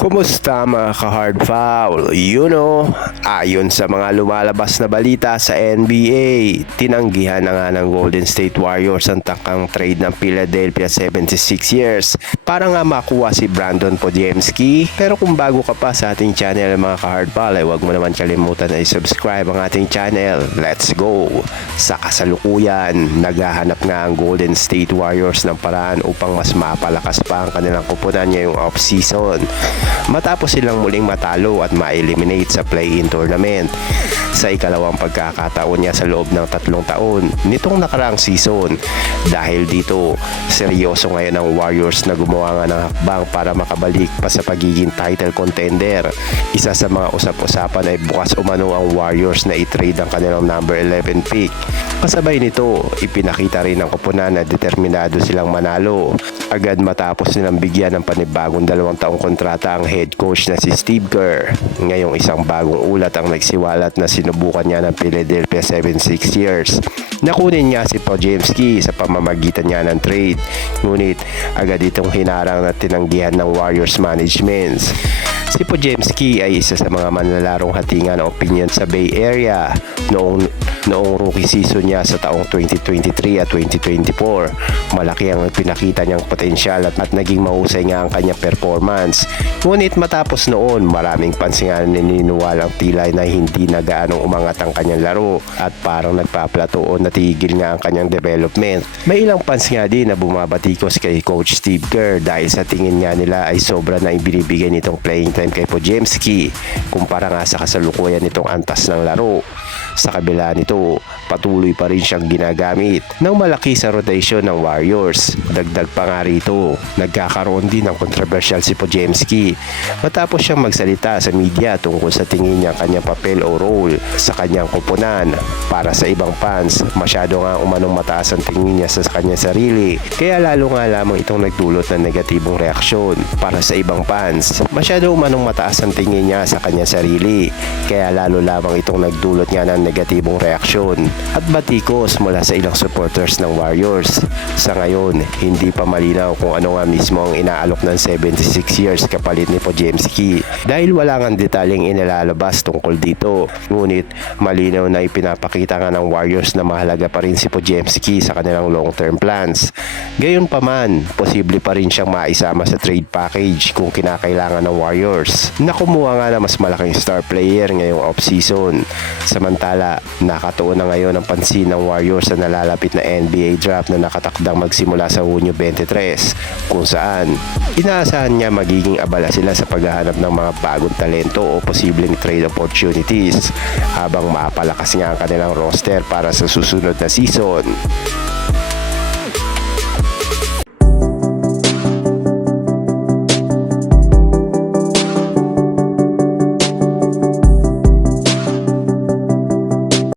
Kumusta mga ka-hard foul? Ayon sa mga lumalabas na balita sa NBA, tinanggihan na nga ng Golden State Warriors ang takang trade ng Philadelphia 76ers para nga makuha si Brandon Podziemski. Pero kung bago ka pa sa ating channel mga ka-hard foul, ay huwag mo naman kalimutan na i-subscribe ang ating channel. Let's go! Sa kasalukuyan, naghahanap nga ang Golden State Warriors ng paraan upang mas mapalakas pa ang kanilang kupunan ngayong off-season, matapos silang muling matalo at ma-eliminate sa play-in tournament sa ikalawang pagkakataon niya sa loob ng 3 taon nitong nakaraang season. Dahil dito, seryoso ngayon ang Warriors na gumawa nga ng hakbang para makabalik pa sa pagiging title contender. Isa sa mga usap-usapan ay bukas umano ang Warriors na i-trade ang kanilang number 11 pick. Kasabay nito, ipinakita rin ng koponan na determinado silang manalo. Agad matapos nilang bigyan ng panibagong 2 taong kontrata ang head coach na si Steve Kerr. Ngayong isang bagong ulat ang nagsiwalat na sinubukan niya ng Philadelphia 76ers na kunin niya si Podziemski sa pamamagitan niya ng trade. Ngunit agad itong hinarang na tinanggihan ng Warriors management. Si Podziemski ay isa sa mga manlalarong hatingan ng opinion sa Bay Area noong rookie season niya sa taong 2023 at 2024. Malaki ang pinakita niyang potensyal at naging mahusay nga ang kanyang performance. Ngunit matapos noon, maraming pansin nga naniniwalang tila na hindi na gaanong umangat ang kanyang laro at parang nagpaplato o natigil nga ang kanyang development. May ilang fans nga din na bumabatikos kay Coach Steve Kerr dahil sa tingin nga nila ay sobra na ibinibigay nitong playing time kay Podziemski kumpara nga sa kasalukuyan nitong antas ng laro. Sa kabila nito, patuloy pa rin siyang ginagamit ng malaki sa rotation ng Warriors. Dagdag pa nga rito, nagkakaroon din ng controversial si Podziemski matapos siyang magsalita sa media tungkol sa tingin niya kanyang papel o role sa kanyang koponan. Para sa ibang fans, masyado nga umanong mataas ang tingin niya sa kanyang sarili, kaya lalo nga lamang itong nagdulot ng negatibong reaksyon. Para sa ibang fans, masyado umanong mataas ang tingin niya sa kanyang sarili, kaya lalo lamang itong nagdulot niya ng negatibong reaksyon at batikos mula sa ilang supporters ng Warriors. Sa ngayon, hindi pa malinaw kung ano nga mismo ang inaalok ng 76ers kapalit ni Podziemski dahil wala nga detalyeng inilalabas tungkol dito. Ngunit malinaw na ipinapakita nga ng Warriors na mahalaga pa rin si Podziemski sa kanilang long-term plans. Gayunpaman, posible pa rin siyang maisama sa trade package kung kinakailangan ng Warriors na kumuha nga na mas malaking star player ngayong off-season. Samantala, nakatuon na ngayon ang pansin ng Warriors sa nalalapit na NBA draft na nakatakdang magsimula sa Hunyo 23 kung saan inaasahan niya magiging abala sila sa paghahanap ng mga bagong talento o posibleng trade opportunities habang mapalakas nga ang kanilang roster para sa susunod na season.